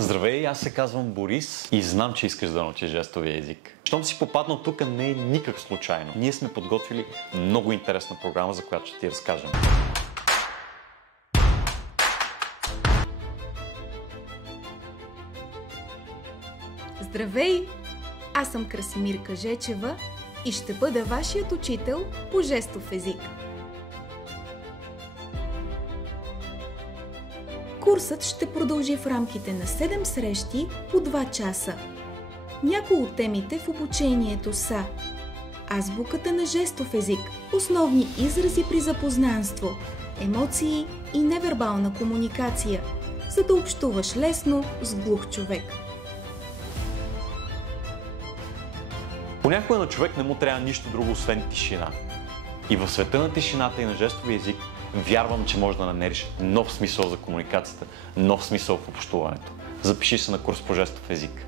Здравей, аз се казвам Борис и знам, че искаш да научиш жестовия език. Щом си попаднал тук, не е никак случайно. Ние сме подготвили много интересна програма, за която ще ти разкажем. Здравей! Аз съм Красимирка Жечева и ще бъда вашият учител по жестов език. Курсът ще продължи в рамките на 7 срещи по 2 часа. Някои от темите в обучението са: азбуката на жестов език, основни изрази при запознанство, емоции и невербална комуникация, за да общуваш лесно с глух човек. Понякога на човек не му трябва нищо друго, освен тишина. И в света на тишината и на жестовия език вярвам, че можеш да намериш нов смисъл за комуникацията, нов смисъл в общуването. Запиши се на курс по жестов език.